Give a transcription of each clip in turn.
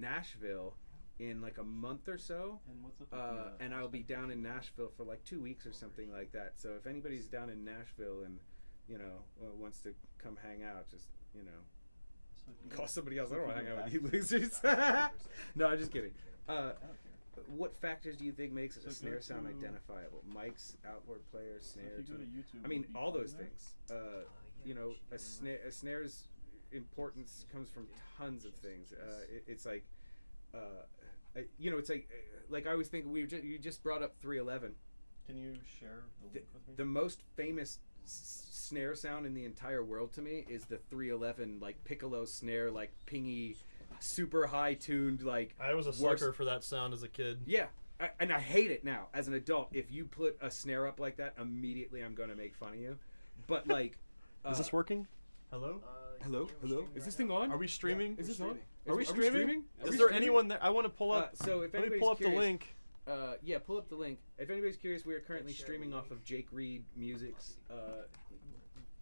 Nashville in like a month or so, and I'll be down in Nashville for like 2 weeks or something like that. So if anybody's down in Nashville and wants to come hang out, just call somebody else. I don't want to hang out with you losers. No, I'm just kidding. What factors do you think makes a snare sound identifiable? Mics, outboard players, snares. I mean, all those things. A snare's importance comes from tons of things. It's like. It's like I always think you just brought up 311. Can you share the link with me? The most famous snare sound in the entire world to me is the 311 like piccolo snare, like pingy, super high tuned like. I was a sucker for that sound as a kid. Yeah, and I hate it now as an adult. If you put a snare up like that, immediately I'm gonna make fun of you. But like, is this working? Hello? Hello? Is this thing on? Are we streaming? Is this on? Are we streaming? Is there streaming? anyone there? I want to pull up. So if let me anybody's pull up curious, the link. Yeah, pull up the link. If anybody's curious, we are currently streaming off of Jake Reed Music's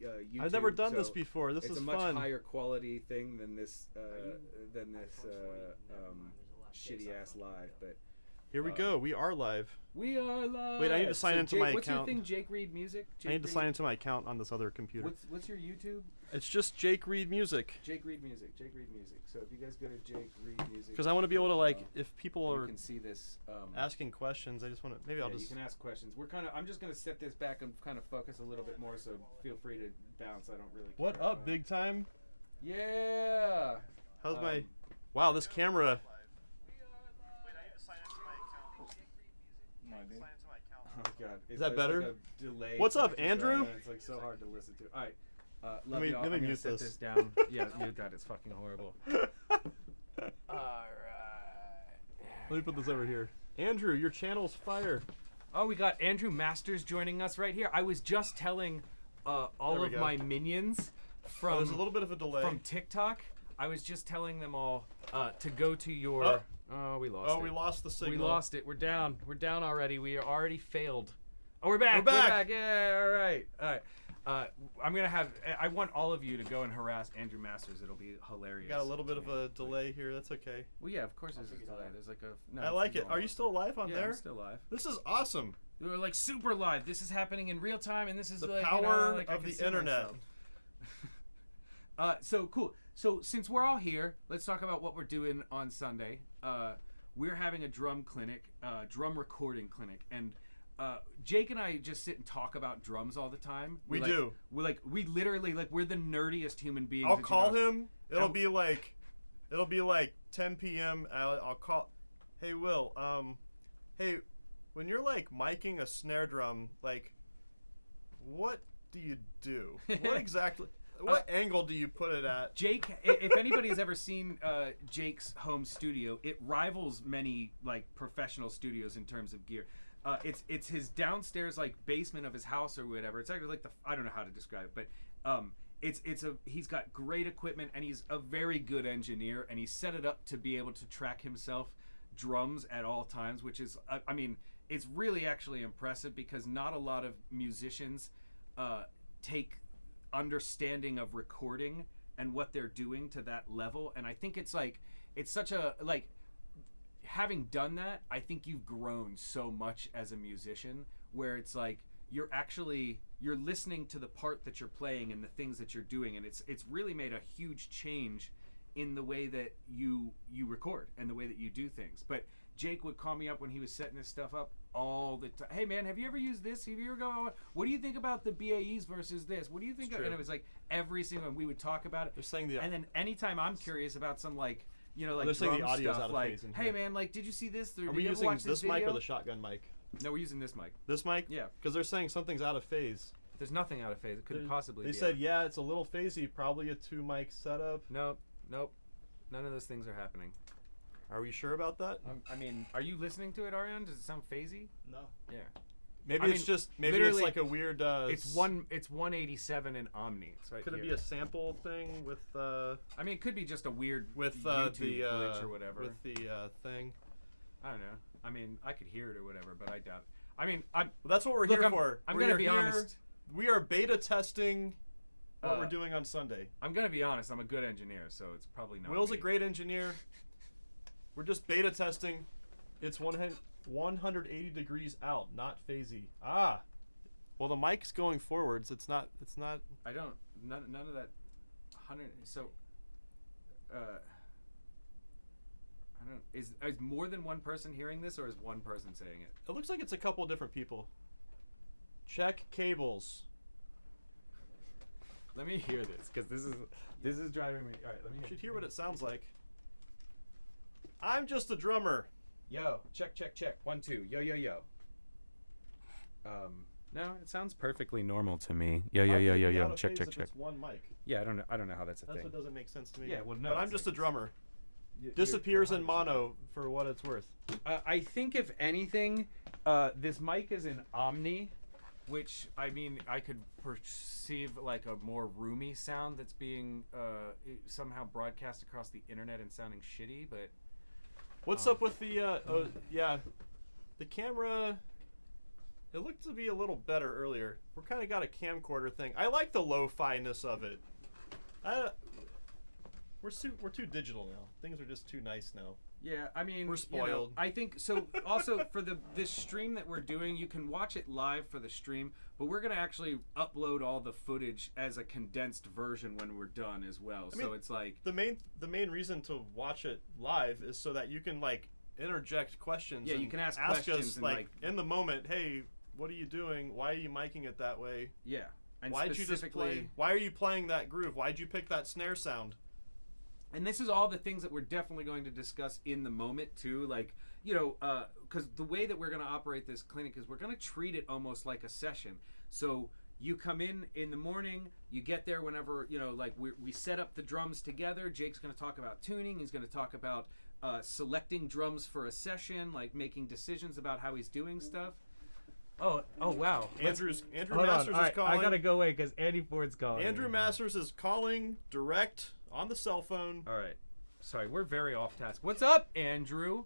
YouTube. I've never done this before. This is fun. It's a much higher quality thing than this shitty ass live. But here we go. We are live. We are live. Wait, I need to sign into my account. What's your thing, Jake Reed Music? I need to sign into my account on this other computer. What's your YouTube? It's just Jake Reed Music. Jake Reed Music. So if you guys go to Jake Reed Music, because I want to be able to if people are can see this asking questions, I just want to I'll just. You can ask questions. I'm just gonna set this back and kind of focus a little bit more. So feel free to bounce. I don't really. What up, big time? Yeah. How's my? Wow, this camera. Oh God! Is that better? Like a delay. What's up, Andrew? It's like so hard to listen to. All right. Let me mute set this down. Yeah, mute that. It's fucking horrible. Alright. Let me put this over here. Andrew, your channel's fire. Oh, we got Andrew Masters joining us right here. I was just telling all of my minions from there's a little bit of a delay from TikTok. I was just telling them all to go to your. Oh, we lost it. Oh, we lost the signal. We lost it. We're down. We're down already. We already failed. Oh, we're back. We're back. Yeah. All right. All right. I'm gonna have. I want all of you to go and harass Andrew Masters. It'll be hilarious. We got a little bit of a delay here. That's okay. Well, yeah, of course there's a delay. There's like a. No, I like it. Are you still live on there? I'm still live. This is awesome. We're like super live. This is happening in real time, and this is the like power of the internet. So cool. So since we're all here, let's talk about what we're doing on Sunday. We're having a drum clinic, drum recording clinic, and. Jake and I just sit and talk about drums all the time. We literally we're the nerdiest human beings. I'll call him. It'll be like 10 p.m. I'll call. Hey Will, hey, when you're like miking a snare drum, like, what do you do? What exactly? What angle do you put it at? Jake, if anybody's ever seen Jake's home studio, it rivals many like professional studios in terms of gear. It's his downstairs like basement of his house or whatever. It's actually like I don't know how to describe it, but he's got great equipment and he's a very good engineer and he set it up to be able to track himself drums at all times, which is I mean it's really actually impressive because not a lot of musicians take understanding of recording and what they're doing to that level, and I think it's such a like. Having done that, I think you've grown so much as a musician where it's like you're listening to the part that you're playing and the things that you're doing, and it's really made a huge change in the way that you record and the way that you do things. But Jake would call me up when he was setting this stuff up all the time. Hey man, have you ever used this? Have you ever gone? What do you think about the BAEs versus this? What do you think? And it was like every single, and we would talk about it. They're saying and then anytime I'm curious about some like. They're saying the audio's out of phase in hey here. man, like, did you see this? Are we using this mic or the shotgun mic? No, we're using this mic. This mic? Yeah. Because they're saying something's out of phase. There's nothing out of phase. It couldn't possibly be. They said, yeah, it's a little phasey. Probably a 2-mic setup. Nope. None of those things are happening. Are we sure about that? I mean, are you listening to it, Ariane? Does it sound phasey? No. Yeah. Maybe it's like a weird. It's 187 in Omni. It's right could here. It be a sample thing with? I mean, it could be just a weird with YouTube glitch or whatever. With the thing. I don't know. I mean, I could hear it or whatever, but I doubt it. I mean, that's what we're here for. I'm gonna be honest. We are beta testing what we're doing on Sunday. I'm gonna be honest. I'm a good engineer, so it's probably not. Will's a great engineer. We're just beta testing. It's 180 degrees out, not phasey. Ah. Well, the mic's going forwards. It's not. I don't. None of that. 100. So. I don't. Is more than one person hearing this, or is one person saying it? It looks like it's a couple of different people. Check cables. Let me hear this, because this is driving me. All right, let me. You should hear what it sounds like. I'm just a drummer. Yo, check. 1 2. Yo. No, it sounds perfectly normal to me. Yo. Check. It's one mic. Yeah, I don't know how that's a That's thing. what doesn't make sense to me. Yeah, well, no, But I'm it's just like a drummer. You're Disappears in 100%. mono for what it's worth. I think if anything, this mic is an Omni, which I mean I could perceive like a more roomy sound that's being somehow broadcast across the internet and sounding shitty. But What's up with the? The camera. It looked to be a little better earlier. We're kind of got a camcorder thing. I like the lo-fi-ness of it. We're too digital now. Things are just too nice now. yeah, I mean We're spoiled. I think so. Also for this stream that we're doing, you can watch it live for the stream, but we're gonna actually upload all the footage as a condensed version when we're done as well. I mean, so it's like the main reason to watch it live is so that you can like interject questions. Yeah, you and can ask questions us and, like like- in the moment. Hey, what are you doing? Why are you miking it that way? yeah. And Why'd you just play? Why are you playing that groove? Why'd you pick that snare sound? And this is all the things that we're definitely going to discuss in the moment too, like because the way that we're going to operate this clinic is we're going to treat it almost like a session. So you come in the morning, you get there whenever like we set up the drums together. Jake's going to talk about tuning. He's going to talk about selecting drums for a session, like making decisions about how he's doing stuff. Oh wow. Andrew Hold Masters on. is calling. I gotta go away because Andy Ford's calling. Andrew Masters is calling direct on the cell phone. All right. Sorry, we're very off task. What's up, Andrew?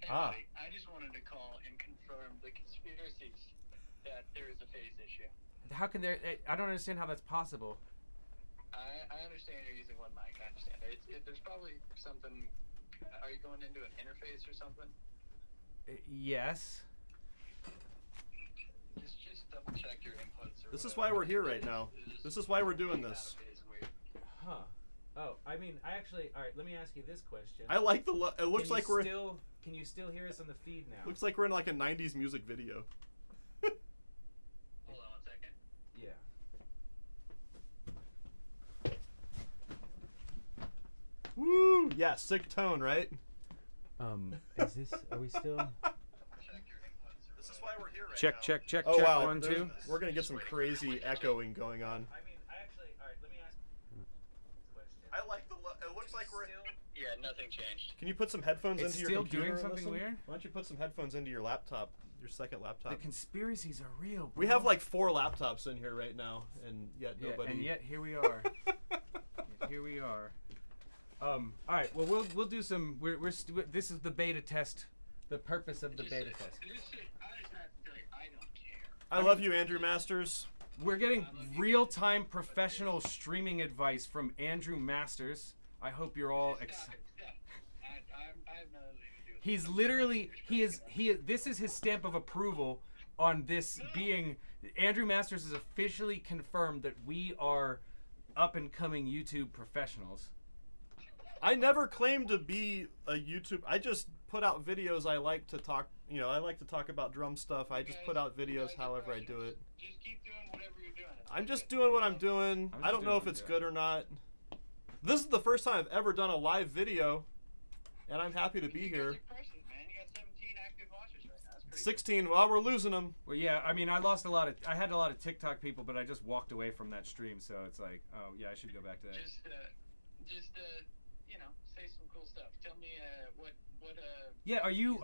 Hey, Ah. buddy, I just wanted to call and confirm the conspiracies that there is a phase issue. How can there? I don't understand how that's possible. I understand you're using one mic. I understand. There's probably something. Are you going into an interface or something? Yes. Just double check your inputs. This is why we're here right now. This is why we're doing this. Huh. Oh, I mean, I actually. All right. Let me ask you this question. I like the. It looks like we're. Can you still hear us on the feed now? Looks like we're in like a '90s music video. Hold on 1 second. Yeah. Woo! Yeah, sick tone, right? Is this? Are we still? Check your inputs. This is why we're here right Check. Oh wow, 1 2. we're gonna get some crazy echoing going on. I mean, I actually. All right. Let me ask. Question. I like the. It looks like we're. Yeah, nothing changed. Can you put some headphones It's into your still computer doing and something listen? weird? Why don't you put some headphones into your laptop, your second laptop? The conspiracies are real. Bro. We have like 4 laptops in here right now, and yet nobody. and yet here we are. Here we are. All right. Well, we'll do some. This is the beta test. The purpose of the beta test. I just have to tell you, I don't care. I love you, Andrew Masters. We're getting real-time professional streaming advice from Andrew Masters. I hope you're all Stop excited. it. Stop. I have nothing to do with He's it. literally this is his stamp of approval on this being. Andrew Masters has officially confirmed that we are up and coming YouTube professionals. I never claimed to be a YouTube. I just put out videos. I like to talk. I like to talk about drum stuff. I just put out videos however I do it. Just keep doing whatever you're doing. It's I'm okay. just doing what I'm doing. I'm I just don't know doing if what it's I'm good or not. This is the first time I've ever done a live video, and I'm happy to be You guys here. are crushing it, man. You got 17 active watchers right now. That's pretty 16. Well, we're losing them. Well, yeah. I mean, I had a lot of TikTok people, but I just walked away from that stream. So it's like, oh yeah, I should go back to that. Just say some cool stuff. Tell me what Yeah. Are you?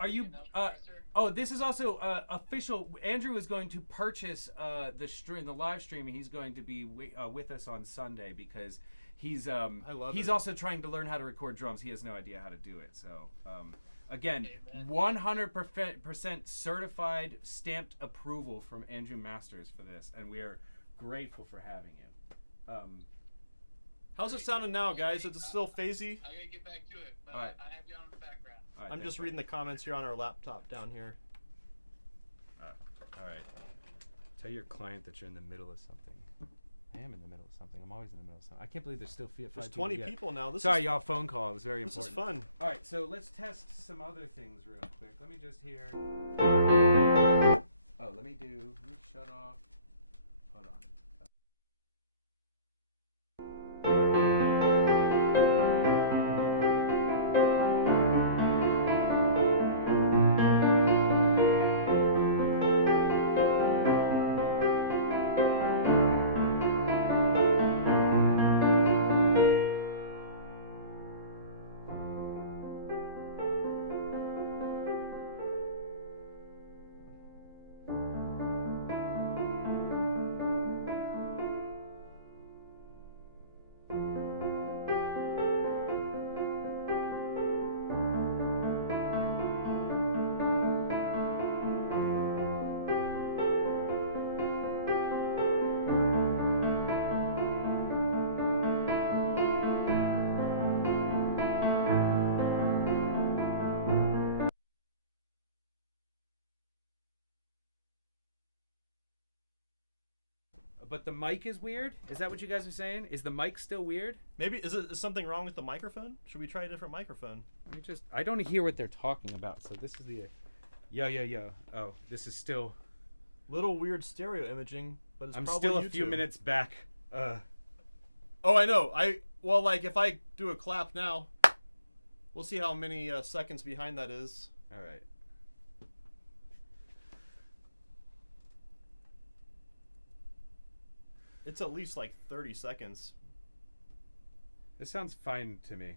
Oh, this is also official. Andrew is going to purchase the live stream. He's going to be with us on Sunday because he's love he's it. also trying to learn how to record drums. He has no idea how to do it. So again, 100% certified, stamped approval from Andrew Masters for this, and we are grateful for having him. How's it sounding now, guys? Is it still phasey? I gotta get back to it. All right. I have you on in the background. All right, I'm just reading the comments here on our laptop down here. All right. Tell your client that you're in the middle of something. I am in the middle of something. I'm always in the middle of something. I can't believe there's still 5 There's people 20 yet. people now. Sorry, y'all. Phone call. It was very This is important. fun. All right, so let's test some other things real quick. Let me just hear. Oh, let me shut off. Hold on. But the mic is weird? Is that what you guys are saying? Is the mic still weird? Maybe is something wrong with the microphone? Should we try a different microphone? I don't hear what they're talking about. So this is the yo. Oh, this is still Little weird stereo imaging, but it's I'm probably still a YouTube. few minutes back. Oh, I know. Well, like if I do a clap now, we'll see how many seconds behind that is. All right. It's at least like 30 seconds. This sounds fine to me.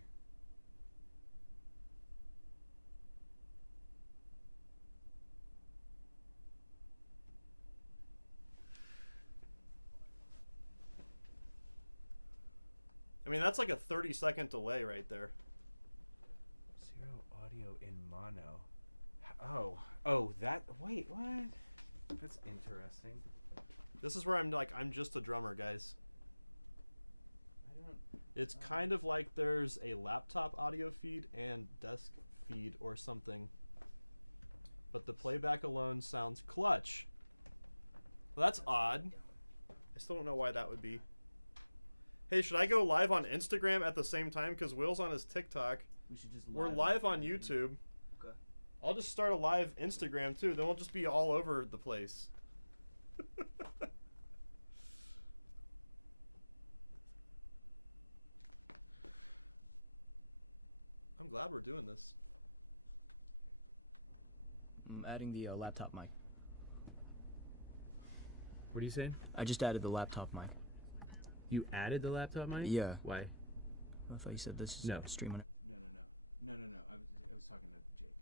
I mean, that's like a 30-second delay right there. 0 audio in mono. Wait, what? That's interesting. This is where I'm just a drummer, guys. I don't. It's kind of like there's a laptop audio feed and desk feed or something. But the playback alone sounds clutch. Well, that's odd. I still don't know why that would be. Hey, should I go live on Instagram at the same time? Because Will's on his TikTok. We should just. We're live on YouTube. Okay. I'll just start a live Instagram too. Then we'll just be all over the place. I'm glad we're doing this. I'm adding the laptop mic. What are you saying? I just added the laptop mic. You added the laptop mic? Yeah. Why? I thought you said this is No. streaming it. No. I was talking to Jake.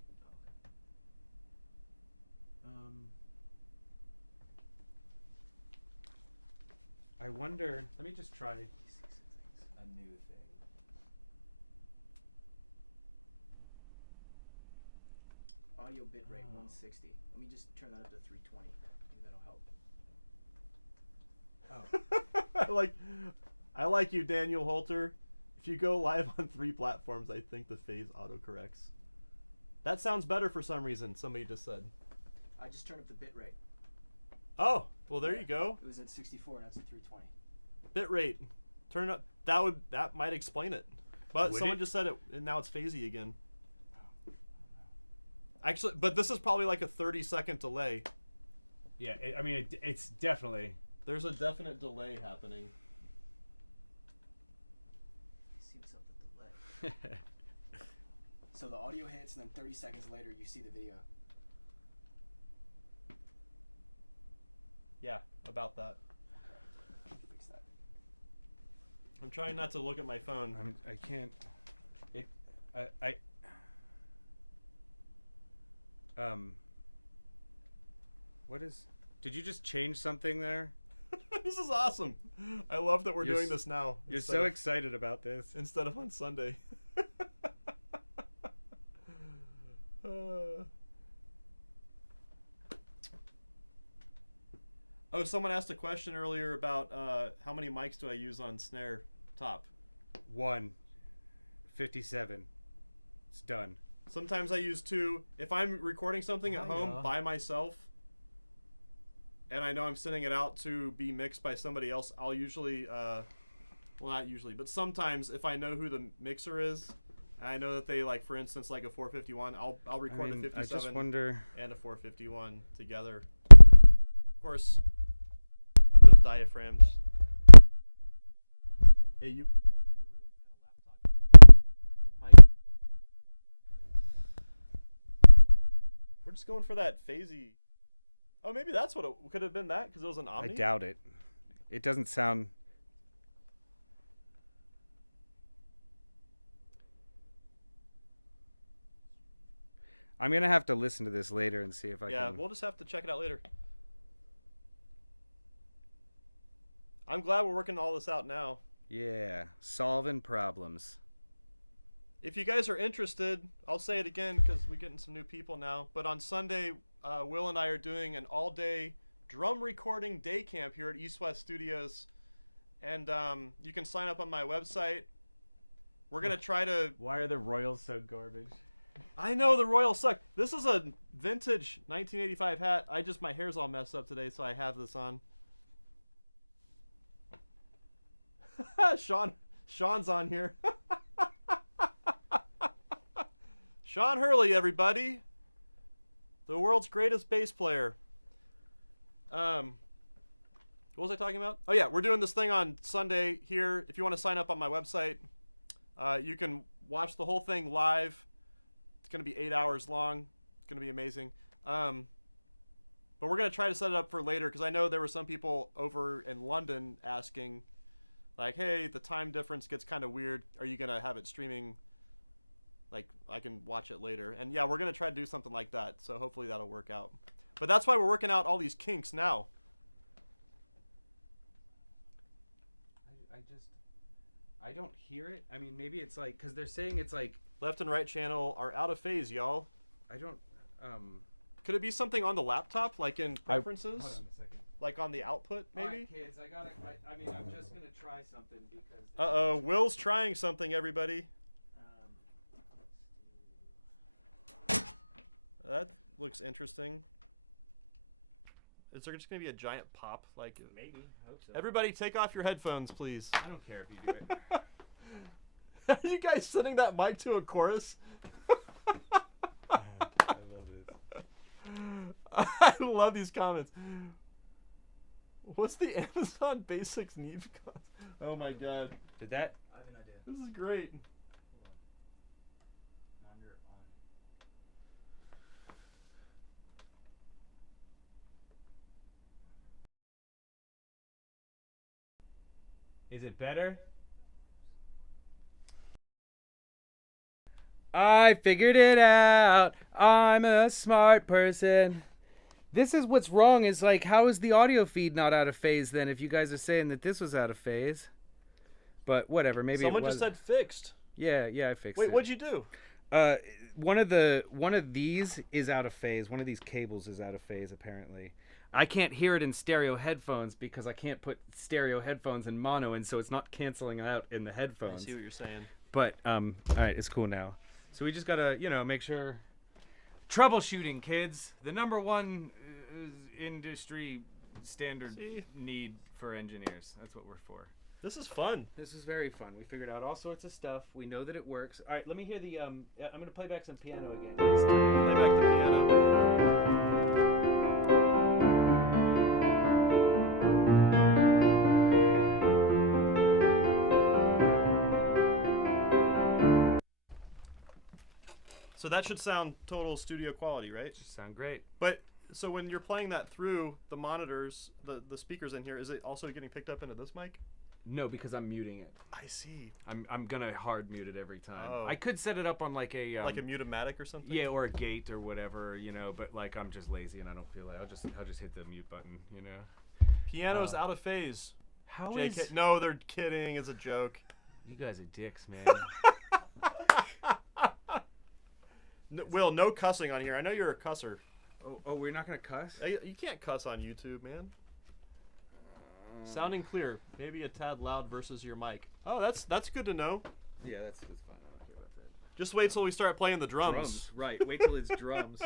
I wonder. Let me just try a new thing. Audio bitrate Oh. 160. Let me just turn that up to 320. Maybe that'll help. I like you, Daniel Holter. If you go live on 3 platforms, I think the phase autocorrects. That sounds better for some reason, somebody just said. I just turned up the bitrate. Oh, well there you go. It was at 64, now it's at 320. Bitrate. Turn up. That might explain it. But Would someone it? just said it, and now it's phasey again. Actually, but this is probably like a 30-second delay. Yeah, it's definitely. There's a definite delay happening. See what's up with the delay. So the audio hits, and then 30 seconds later, you see the video. Yeah, about that. Fix that. I'm trying not to look at my phone. I can't. What is? Did you just change something there? This is awesome. I love that we're You're doing s- this now. You're instead so of- excited about this. instead of on Sunday. Oh, someone asked a question earlier about how many mics do I use on snare top. 1, 57. It's done. Sometimes I use 2. If I'm recording something at home by myself, and I know I'm sending it out to be mixed by somebody else, I'll usually, well, not usually, but sometimes if I know who the mixer is, and I know that they like, for instance, like a 451, I'll record a 57 I just wonder... and a 451 together. Of course, those diaphragms. A U87 in the room and a laptop mic. We're just going for that phasey. Oh, maybe that's what it could have been, that because it was an Omni. I doubt it. It doesn't sound. I'm gonna have to listen to this later and see if I can. Yeah, we'll just have to check it out later. I'm glad we're working all this out now. Yeah, solving problems. If you guys are interested, I'll say it again because we're getting some new people now. But on Sunday, Will and I are doing an all-day drum recording day camp here at East West Studios, and you can sign up on my website. We're gonna try to. Why are the Royals so garbage? I know the Royals suck. This is a vintage 1985 hat. My hair's all messed up today, so I have this on. Sean's on here. Sean Hurley, everybody. The world's greatest bass player. What was I talking about? Oh yeah, we're doing this thing on Sunday here. If you want to sign up on my website, you can watch the whole thing live. It's going to be 8 hours long. It's going to be amazing. But we're going to try to set it up for later because I know there were some people over in London asking, like, hey, the time difference gets kind of weird. Are you going to have it streaming? Like, I can watch it later. And yeah, we're going to try to do something like that. So hopefully that'll work out. But that's why we're working out all these kinks now. I don't hear it. I mean, maybe it's like, because they're saying it's like. Left and right channel are out of phase, y'all. I don't, Could it be something on the laptop, like in preferences? Hold on a second. Like on the output, maybe? All right, kids, I mean, I'm just going to try something because. Uh-oh, Will's trying something, everybody. That looks interesting. Your headphones, please. I don't care if you do it. Are you guys sending that mic to a chorus? I love this. I love these comments. What's the Amazon Basics need? Oh my god. Did that? I have an idea. This is great. Monitor on. Is it better? I figured it out. I'm a smart person. This is what's wrong, is like, how is the audio feed not out of phase then if you guys are saying that this was out of phase? But whatever, maybe Someone it was. just said fixed. Yeah, I fixed it. Wait, what'd you do? One of these is out of phase. One of these cables is out of phase apparently. I can't hear it in stereo headphones because I can't put stereo headphones in mono, and so it's not canceling out in the headphones. I see what you're saying. But all right, it's cool now. So we just gotta, make sure. Troubleshooting, kids. The number one industry standard need for engineers. That's what we're for. This is fun. This is very fun. We figured out all sorts of stuff. We know that it works. All right, let me hear the. I'm gonna play back some piano again. Play back the piano. So that should sound total studio quality, right? Just sound great. But so when you're playing that through the monitors, the speakers in here, is it also getting picked up into this mic? No, because I'm muting it. I see. I'm gonna hard mute it every time. Oh. I could set it up on like a Mute-O-Matic or something. yeah, or a gate or whatever, But like I'm just lazy and I don't feel like I'll just hit the mute button, Piano's out of phase. How JK. is? No, they're kidding. It's a joke. You guys are dicks, man. Will, no cussing on here. I know you're a cusser. Oh, we're not gonna cuss? You can't cuss on YouTube, man. Sounding clear. Maybe a tad loud versus your mic. Oh, that's good to know. Yeah, that's fine. I don't care about that. Just wait till we start playing the drums. Right. Wait till it's drums.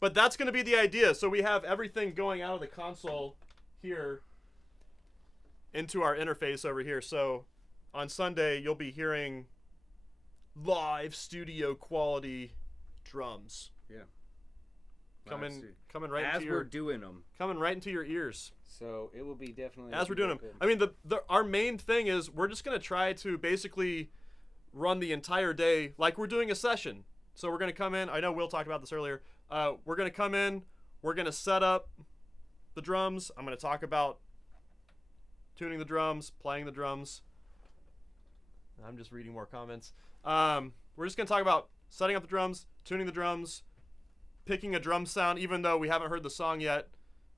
But that's going to be the idea. So we have everything going out of the console here into our interface over here. So on Sunday, you'll be hearing live studio quality drums. Yeah. Coming right as into your, we're doing them. coming right into your ears. So it will be definitely As we're doing them. good. I mean, our main thing is we're just going to try to basically run the entire day like we're doing a session. So we're going to come in. I know Will talked about this earlier. We're going to come in. We're going to set up the drums. I'm going to talk about tuning the drums, playing the drums. I'm just reading more comments. We're just going to talk about setting up the drums, tuning the drums, picking a drum sound, even though we haven't heard the song yet.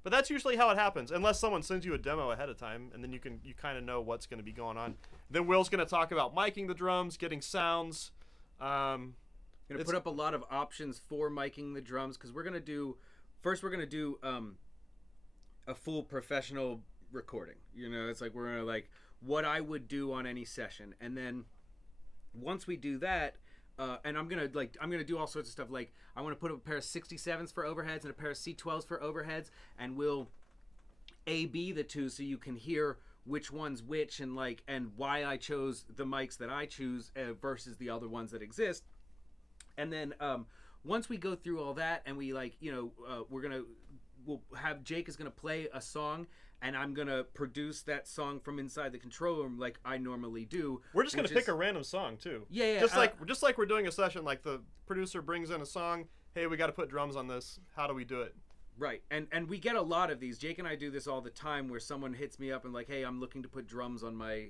But that's usually how it happens, unless someone sends you a demo ahead of time, and then you kind of know what's going to be going on. Then Will's going to talk about miking the drums, getting sounds. Going to put up a lot of options for miking the drums, because we're going to do a full professional recording. You know, it's like we're going to like what I would do on any session, and then once we do that. And I'm gonna do all sorts of stuff. Like I want to put up a pair of 67s for overheads and a pair of C12s for overheads, and we'll A/B the two so you can hear which one's which and why I chose the mics that I choose versus the other ones that exist. And then once we go through all that and we'll have Jake is gonna play a song. And I'm going to produce that song from inside the control room like I normally do. We're just going to pick a random song, too. Yeah. Just like we're doing a session, like the producer brings in a song, hey, we got to put drums on this. How do we do it? Right. And we get a lot of these. Jake and I do this all the time where someone hits me up and like, hey, I'm looking to put drums on my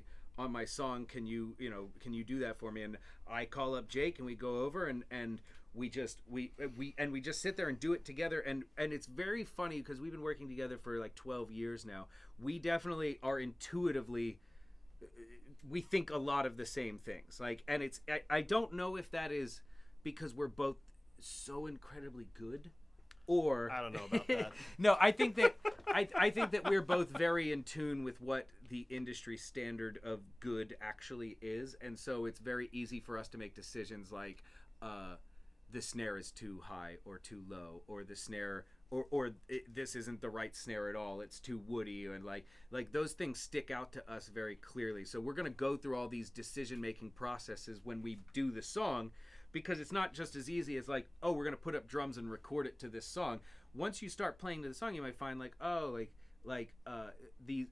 song. Can you do that for me? And I call up Jake and we go over and we just sit there and do it together, and it's very funny because we've been working together for like 12 years now. We definitely are intuitively, we think a lot of the same things. Like, and I don't know if that is because we're both so incredibly good, or I don't know about that. No, I think that I think that we're both very in tune with what the industry standard of good actually is, and so it's very easy for us to make decisions like. The snare is too high or too low, or the snare this isn't the right snare at all, it's too woody, and like those things stick out to us very clearly. So we're going to go through all these decision making processes when we do the song, because it's not just as easy as like, oh, we're going to put up drums and record it to this song. Once you start playing to the song, you might find like, oh, the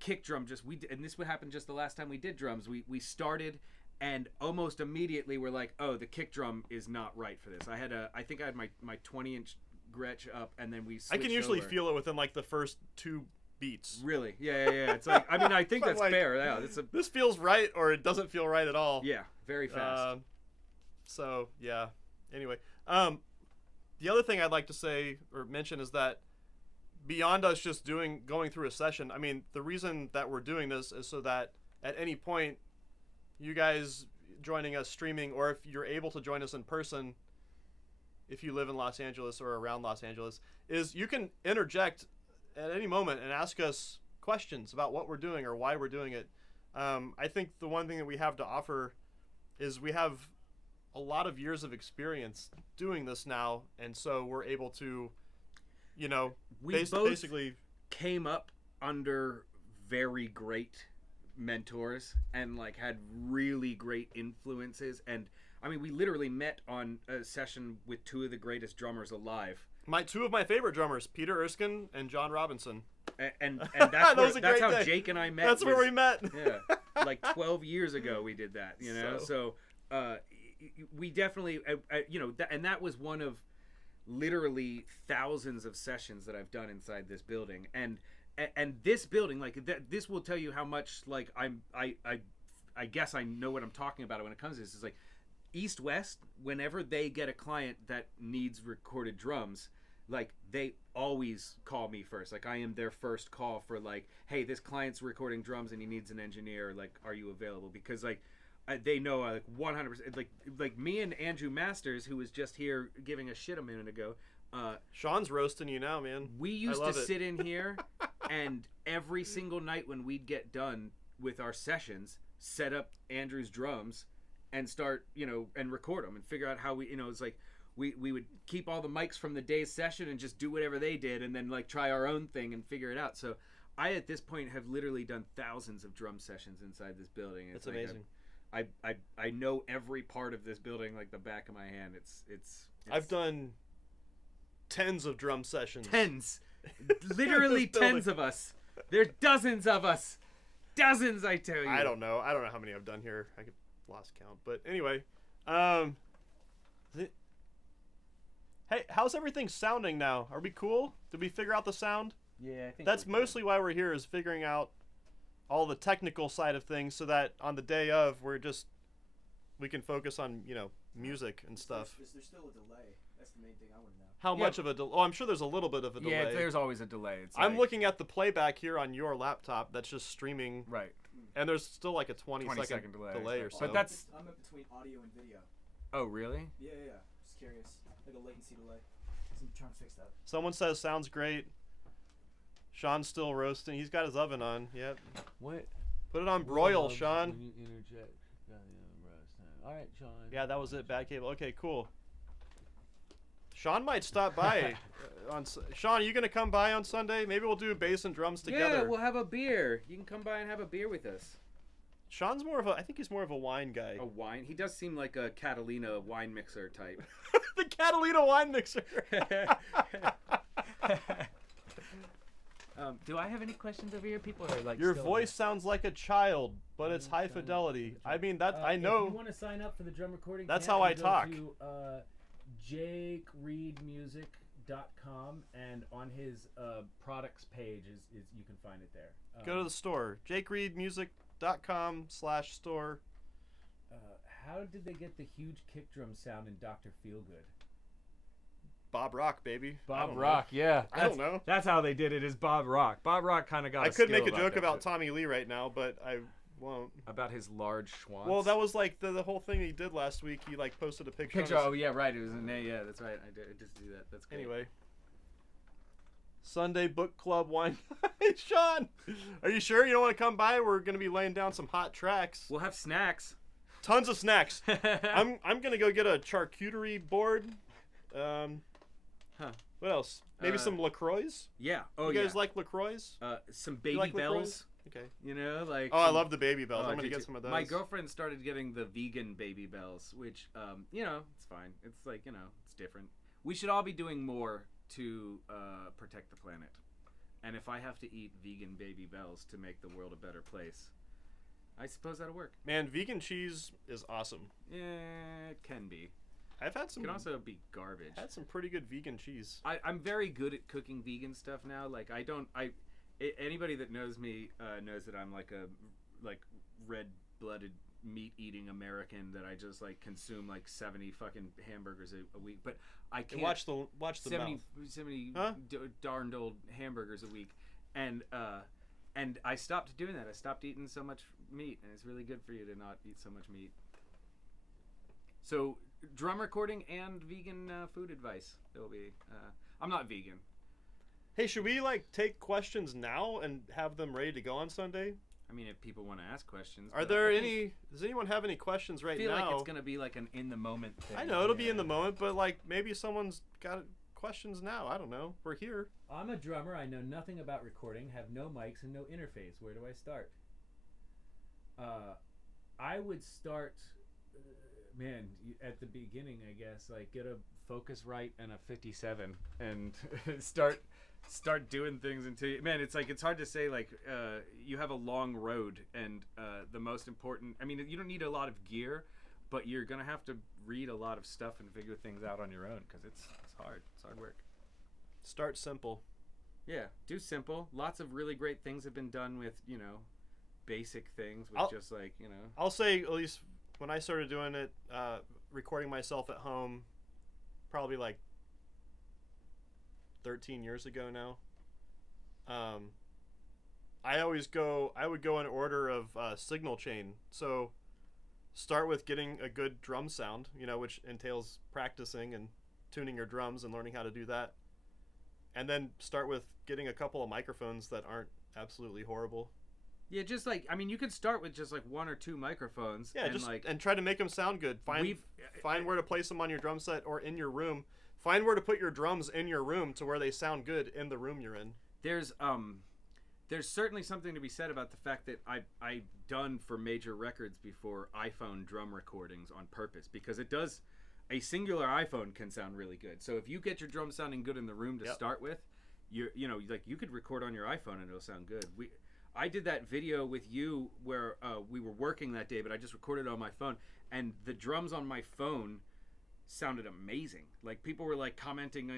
kick drum and this would happen just the last time we did drums. We started and almost immediately we're like, oh, the kick drum is not right for this. I think I had my 20-inch Gretsch up, and then we switched I can usually over. feel it within like the first 2 beats. Really? Yeah. It's like, I mean, I think that's like, fair. Yeah, this feels right, or it doesn't feel right at all. Yeah, very fast. So yeah. Anyway, the other thing I'd like to say or mention is that beyond us just going through a session, I mean, the reason that we're doing this is so that at any point, you guys joining us streaming, or if you're able to join us in person, if you live in Los Angeles or around Los Angeles, is you can interject at any moment and ask us questions about what we're doing or why we're doing it. I think the one thing that we have to offer is we have a lot of years of experience doing this now, and so we're able to, we basically came up under very great mentors and like had really great influences, and I mean we literally met on a session with 2 of the greatest drummers alive. 2 of my favorite drummers, Peter Erskine and John Robinson. And that's that's how day. Jake and I met. That's where we met. Yeah, like 12 years ago we did that. So we definitely and that was one of literally thousands of sessions that I've done inside this building, and this building, like this will tell you how much like I guess I know what I'm talking about when it comes to this. Is like East West, whenever they get a client that needs recorded drums, like they always call me first. Like I am their first call for like, hey, this client's recording drums and he needs an engineer. Like, are you available? Because like they know like 100%. Like me and Andrew Masters, who was just here giving a shit a minute ago. Sean's roasting you now, man. We used to sit in here and every single night when we'd get done with our sessions, set up Andrew's drums and start, and record them and figure out how we, it's like we would keep all the mics from the day's session and just do whatever they did, and then like try our own thing and figure it out. So I at this point have literally done thousands of drum sessions inside this building. It's like amazing. I know every part of this building like the back of my hand. It's I've done tens of drum sessions. Tens. Literally tens of us. There's dozens of us. Dozens, I tell you. I don't know how many I've done here. I lost count. But anyway, hey, how's everything sounding now? Are we cool? Did we figure out the sound? Yeah, I think that's mostly why we're here, is figuring out all the technical side of things, so that on the day of we can focus on music and stuff. Is there still a delay? That's the main thing I want to know. How much of a delay? Oh, I'm sure there's a little bit of a delay. Yeah, there's always a delay. I'm looking at the playback here on your laptop that's just streaming. Right. And there's still like a 20 second delay or so. But that's I'm in between audio and video. Oh, really? Yeah. Just curious. Like a latency delay. I'm trying to fix that. Someone says sounds great. Sean's still roasting. He's got his oven on. Yep. What? Put it on broil, Sean. When you interject. All right, Sean. Yeah, that was it. Bad cable. Okay, cool. Sean might stop by. Sean, are you gonna come by on Sunday? Maybe we'll do bass and drums together. Yeah, we'll have a beer. You can come by and have a beer with us. Sean's I think he's more of a wine guy. A wine? He does seem like a Catalina wine mixer type. The Catalina wine mixer. Do I have any questions over here? People are like. Your voice sounds like a child, but it's high fidelity. I mean, I know. If you want to sign up for the drum recording, that's camp, how I go talk. To, JakeReedMusic.com, and on his products page is you can find it there. Go to the store, JakeReedMusic.com/store. How did they get the huge kick drum sound in Dr. Feelgood? Bob Rock, baby. Bob Rock, yeah. I don't know. That's how they did it. Is Bob Rock? Bob Rock kind of got. I could make a joke about Tommy Lee right now, but I won't. About his large schwanz. Well, that was like the whole thing he did last week. He like posted a picture. Oh yeah, right. It was yeah, that's right. I just do that. That's great. Anyway. Sunday book club wine. Hey, Sean, are you sure you don't want to come by? We're gonna be laying down some hot tracks. We'll have snacks. Tons of snacks. I'm gonna go get a charcuterie board. What else? Maybe some LaCroix? Yeah. Oh, you guys like LaCroix? Some Baby like Bells. Okay. like. Oh, I love the Baby Bells. I'm gonna get some of those. My girlfriend started getting the vegan Baby Bells, which, it's fine. It's like, it's different. We should all be doing more to protect the planet. And if I have to eat vegan Baby Bells to make the world a better place, I suppose that'll work. Man, vegan cheese is awesome. Yeah, it can be. I've had some. It can also be garbage. Had some pretty good vegan cheese. I'm very good at cooking vegan stuff now. Like anybody that knows me knows that I'm like a red-blooded meat-eating American, that I just like consume like 70 fucking hamburgers a week. But I can't watch the 70 darned old hamburgers a week, and I stopped doing that. I stopped eating so much meat, and it's really good for you to not eat so much meat. So drum recording and vegan food advice. There'll be. I'm not vegan. Hey, should we take questions now and have them ready to go on Sunday? I mean, if people want to ask questions. Are there any? Does anyone have any questions right now? I feel like it's gonna be like an in the moment thing. I know it'll be in the moment, but maybe someone's got questions now. I don't know. We're here. I'm a drummer. I know nothing about recording. Have no mics and no interface. Where do I start? I would start. At the beginning, I guess, get a Focusrite and a 57 and start doing things until it's hard to say. You have a long road, and the most important. I mean, you don't need a lot of gear, but you're gonna have to read a lot of stuff and figure things out on your own, because it's hard. It's hard work. Start simple. Yeah, do simple. Lots of really great things have been done with basic things with I'll say, at least when I started doing it, recording myself at home, probably 13 years ago now. I would go in order of signal chain. So start with getting a good drum sound, which entails practicing and tuning your drums and learning how to do that. And then start with getting a couple of microphones that aren't absolutely horrible. Yeah, just like I mean, you could start with just like 1 or 2 microphones. Yeah, and just like and try to make them sound good. Find where to place them on your drum set or in your room. Find where to put your drums in your room to where they sound good in the room you're in. there's certainly something to be said about the fact that I've done for major records before iPhone drum recordings on purpose, because it does. A singular iPhone can sound really good. So if you get your drums sounding good in the room to start with, you know like you could record on your iPhone and it'll sound good. I did that video with you where we were working that day, but I just recorded it on my phone, and the drums on my phone sounded amazing. Like people were like commenting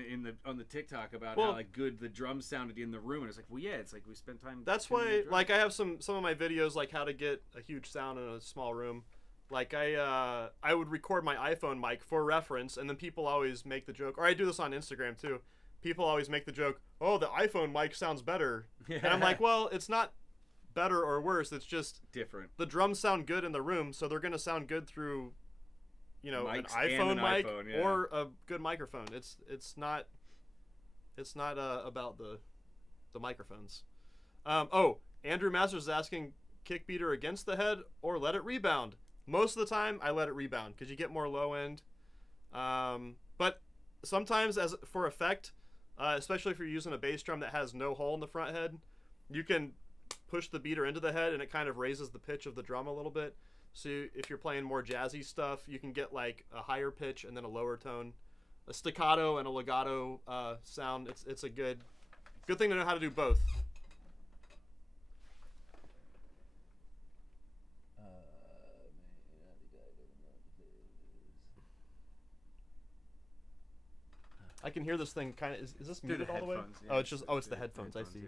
on the TikTok about how like good the drums sounded in the room, and it's like, well, yeah, it's like we spent time. That's why, like, I have some of my videos like how to get a huge sound in a small room. Like I would record my iPhone mic for reference, and then people always make the joke, or I do this on Instagram too. People always make the joke, "Oh, the iPhone mic sounds better," and I'm like, well, it's not better or worse. It's just different. The drums sound good in the room, so they're gonna sound good through, an Mics iPhone and an mic iPhone, yeah. or a good microphone. It's not about the microphones. Andrew Masters is asking, kick beater against the head or let it rebound. Most of the time, I let it rebound because you get more low end. But sometimes, as for effect, especially if you're using a bass drum that has no hole in the front head, you can push the beater into the head and it kind of raises the pitch of the drum a little bit. So if you're playing more jazzy stuff, you can get like a higher pitch and then a lower tone, a staccato and a legato sound. It's a good thing to know how to do both. I can hear this thing kind of. Is this muted all the way? Yeah. Oh, it's the headphones. I see.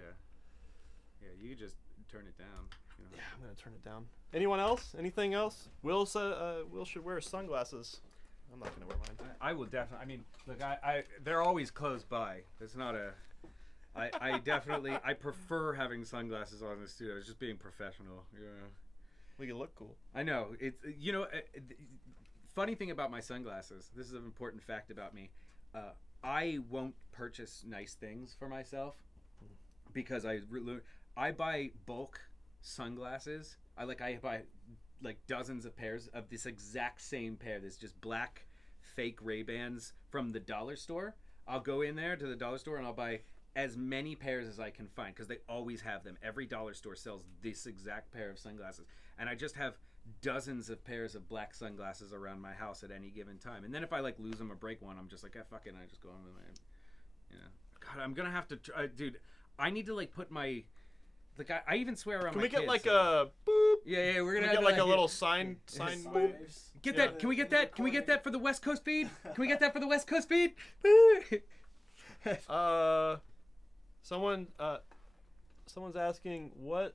Yeah, you could just turn it down. Yeah, I'm gonna turn it down. Anyone else? Anything else? Will should wear sunglasses. I'm not gonna wear mine. I will definitely. I mean, look, they're always close by. It's not a. I definitely. I prefer having sunglasses on in the studio. It's just being professional. Yeah. Well, you look cool. I know. It's funny thing about my sunglasses. This is an important fact about me. I won't purchase nice things for myself because I buy bulk sunglasses. I buy like dozens of pairs of this exact same pair. This just black fake Ray-Bans from the dollar store. I'll go in there to the dollar store and I'll buy as many pairs as I can find because they always have them. Every dollar store sells this exact pair of sunglasses, and I just have dozens of pairs of black sunglasses around my house at any given time. And then if I like lose them or break one, I'm just like, fuck it, and I just go on with my, God, I'm gonna have to, dude. I need to like put my, like I even swear around. Can my we get kids, like a boop? Yeah, we're gonna get have like to, a little sign wave. Get that? Can we get that? Can we get that for the West Coast feed? Can we get that for the West Coast feed? Someone's asking, what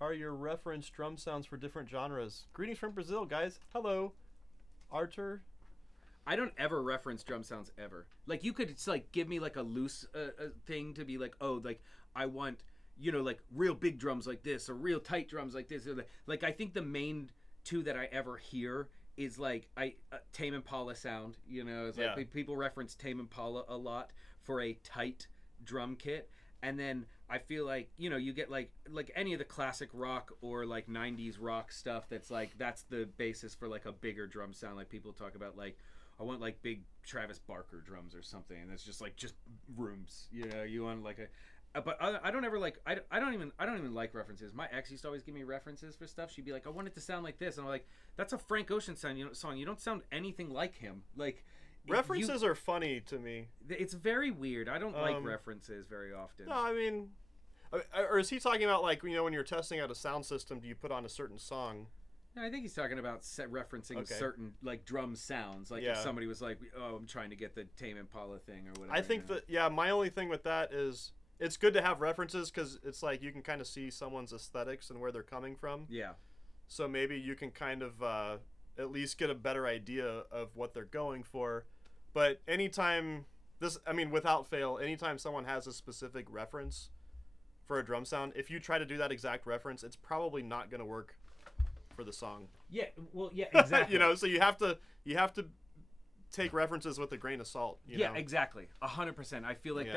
are your reference drum sounds for different genres? Greetings from Brazil, guys. Hello, Arthur. I don't ever reference drum sounds ever. Like you could like give me like a loose thing to be like, oh, like I want, like real big drums like this or real tight drums like this. Like I think the main two that I ever hear is like Tame Impala sound. It's like people reference Tame Impala a lot for a tight drum kit. And then I feel like, you get like any of the classic rock or like 90s rock stuff that's the basis for like a bigger drum sound. Like people talk about like, I want like big Travis Barker drums or something. And it's just rooms, you want like but I don't ever like, I don't even like references. My ex used to always give me references for stuff. She'd be like, I want it to sound like this. And I'm like, that's a Frank Ocean song. You don't sound anything like him. Like, references are funny to me. It's very weird. I don't like references very often. No, I mean, or is he talking about like, when you're testing out a sound system, do you put on a certain song? No, I think he's talking about referencing certain like drum sounds. Like if somebody was like, oh, I'm trying to get the Tame Impala thing or whatever. I think my only thing with that is it's good to have references because it's like you can kind of see someone's aesthetics and where they're coming from. Yeah. So maybe you can kind of at least get a better idea of what they're going for. But without fail, anytime someone has a specific reference for a drum sound, if you try to do that exact reference, it's probably not going to work for the song. Yeah, well, yeah, exactly. So you have to take references with a grain of salt. You know? Exactly, 100%. I feel like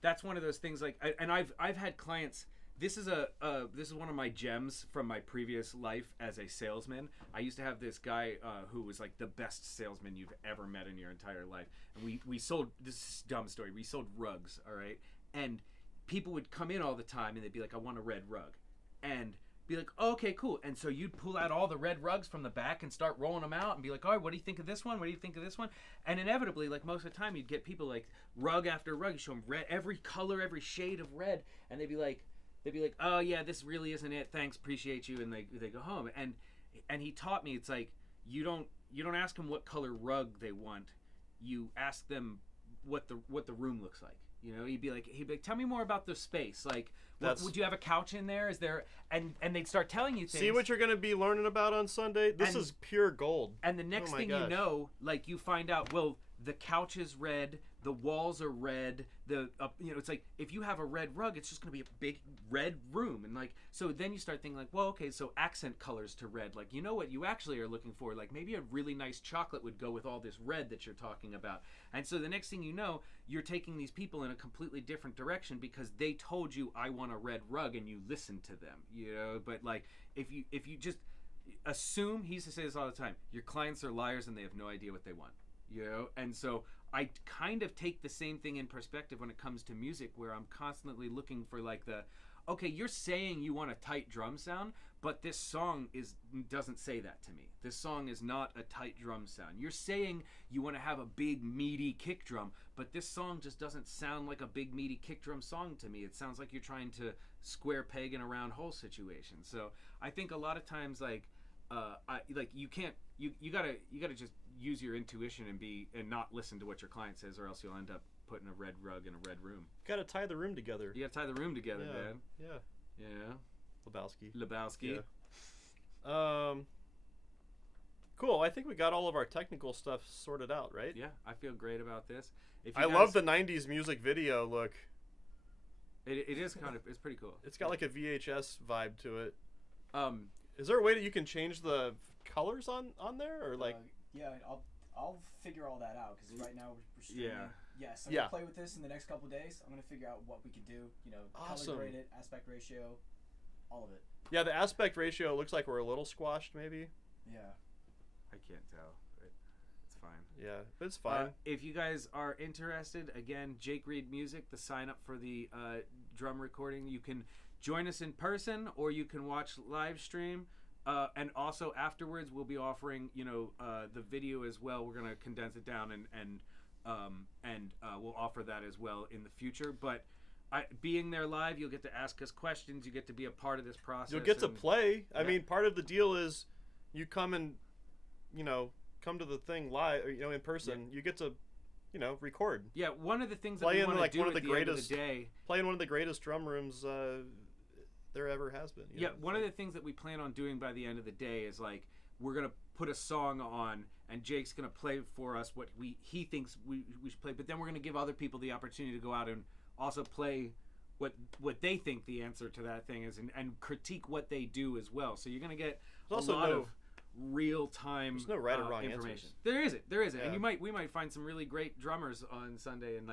that's one of those things. Like, and I've had clients this is this is one of my gems from my previous life as a salesman. I used to have this guy who was like the best salesman you've ever met in your entire life, and we sold, this is a dumb story, we sold rugs, all right, and people would come in all the time and they'd be like, I want a red rug, and be like, oh, okay, cool. And so you'd pull out all the red rugs from the back and start rolling them out and be like, all right, what do you think of this one? What do you think of this one? And inevitably, like most of the time, you'd get people like rug after rug. You show them red, every color, every shade of red, and they'd be like, oh yeah, this really isn't it. Thanks, appreciate you, and they go home. And he taught me, it's like you don't ask them what color rug they want. You ask them what the room looks like. You know, he'd be like, tell me more about the space. Like, would you have a couch in there? Is there, and they'd start telling you things. See what you're going to be learning about on Sunday? This is pure gold. And the next thing you know, like, you find out, well, the couch is red, the walls are red, it's like, if you have a red rug, it's just going to be a big red room. And like, so then you start thinking like, well, okay, so accent colors to red. Like, you know what you actually are looking for? Like, maybe a really nice chocolate would go with all this red that you're talking about. And so the next thing you know, you're taking these people in a completely different direction because they told you, I want a red rug, and you listened to them, you know? But like, if you just assume, he used to say this all the time, your clients are liars and they have no idea what they want. You know, and so I kind of take the same thing in perspective when it comes to music, where I'm constantly looking for like okay, you're saying you want a tight drum sound, but this song doesn't say that to me. This song is not a tight drum sound. You're saying you want to have a big meaty kick drum, but this song just doesn't sound like a big meaty kick drum song to me. It sounds like you're trying to square peg in a round hole situation. So I think a lot of times you gotta just use your intuition and not listen to what your client says, or else you'll end up putting a red rug in a red room. Gotta tie the room together. You gotta tie the room together, man. Yeah. Yeah. Lebowski. Yeah. Cool. I think we got all of our technical stuff sorted out, right? Yeah, I feel great about this. I love the 90s music video look. It is kind of, it's pretty cool. It's got like a VHS vibe to it. Is there a way that you can change the colors on there, or like? Yeah, I'll figure all that out, because right now we're streaming. Yes, I'm gonna play with this in the next couple days. I'm gonna figure out what we can do. You know, color grade it, aspect ratio, all of it. Yeah, the aspect ratio looks like we're a little squashed, maybe. Yeah. I can't tell. It's fine. Yeah, but it's fine. If you guys are interested, again, Jake Reed Music, the sign up for the drum recording, you can join us in person, or you can watch live stream. And also afterwards, we'll be offering, the video as well. We're gonna condense it down and we'll offer that as well in the future. But being there live, you'll get to ask us questions. You get to be a part of this process. You'll get to play. I mean, part of the deal is you come and, come to the thing live, in person. Yeah. You get to, record. Yeah, one of the things that we want to do at the end of the day, play in one of the greatest drum rooms there ever has been. One of the things that we plan on doing by the end of the day is like, we're gonna put a song on, and Jake's gonna play for us what he thinks we should play, but then we're gonna give other people the opportunity to go out and also play what they think the answer to that thing is, and critique what they do as well. So you're gonna get a lot of real time. There's no right or wrong information. Answers. There isn't, yeah. And we might find some really great drummers on Sunday, and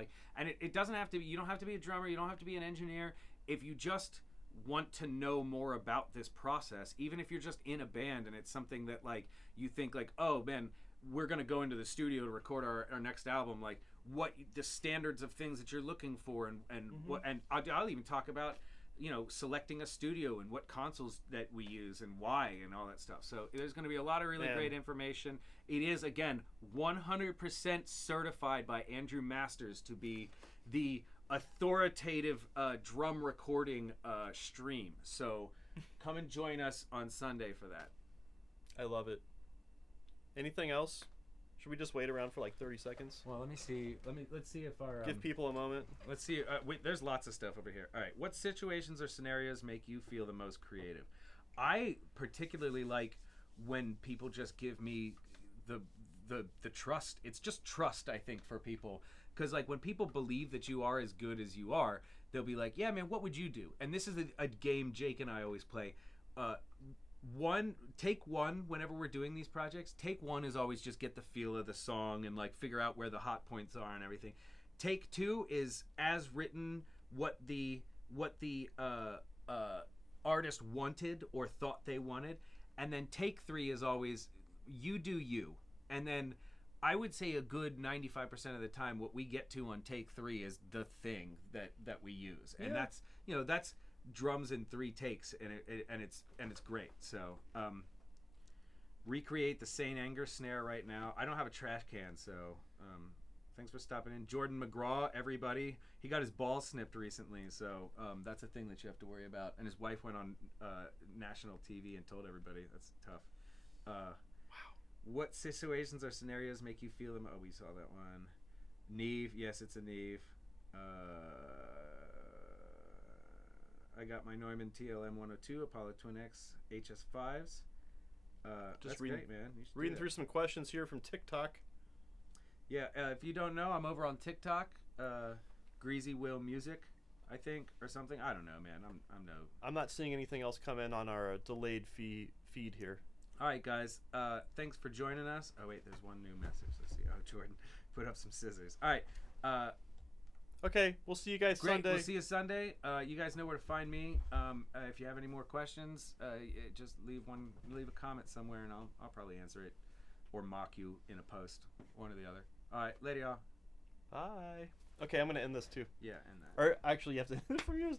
it doesn't have to be. You don't have to be a drummer. You don't have to be an engineer. If you just want to know more about this process, even if you're just in a band and it's something that like you think like, oh man, we're gonna go into the studio to record our next album, like what the standards of things that you're looking for, and what, and I'll even talk about selecting a studio and what consoles that we use and why and all that stuff. So there's going to be a lot of really great information. It is, again, 100% certified by Andrew Masters to be the authoritative drum recording stream. So come and join us on Sunday for that. I love it. Anything else? Should we just wait around for like 30 seconds? Well, let me see. Let's see if our give people a moment. Let's see. Wait, there's lots of stuff over here. All right, what situations or scenarios make you feel the most creative? I particularly like when people just give me the trust. It's just trust, I think, for people, because like when people believe that you are as good as you are, they'll be like, "Yeah, man, what would you do?" And this is a game Jake and I always play. Take one whenever we're doing these projects. Take one is always just get the feel of the song and like figure out where the hot points are and everything. Take two is as written, what the artist wanted or thought they wanted, and then take 3 is always you do you, and then I would say a good 95% of the time what we get to on take 3 is the thing that we use, and that's that's drums in 3 takes, and it's great. So recreate the Saint Anger snare right now. I don't have a trash can, so thanks for stopping in. Jordan McGraw, everybody. He got his balls snipped recently, so that's a thing that you have to worry about. And his wife went on national TV and told everybody. That's tough. Wow. What situations or scenarios make you feel them? Oh, we saw that one. Neve. Yes, it's a Neve. I got my Neumann TLM 102, Apollo Twin X HS5s. That's great, man. Reading through some questions here from TikTok. Yeah, if you don't know, I'm over on TikTok, Greazy Will Music, I think, or something. I don't know, man. I'm not seeing anything else come in on our delayed feed here. All right, guys. Thanks for joining us. Oh wait, there's one new message. Let's see. Oh, Jordan put up some scissors. All right. Okay, we'll see you guys Sunday. We'll see you Sunday. You guys know where to find me. If you have any more questions, just leave a comment somewhere, and I'll probably answer it, or mock you in a post, one or the other. All right, later, y'all. Bye. Okay, I'm gonna end this too. Yeah, end that. Or actually, you have to end it from yours.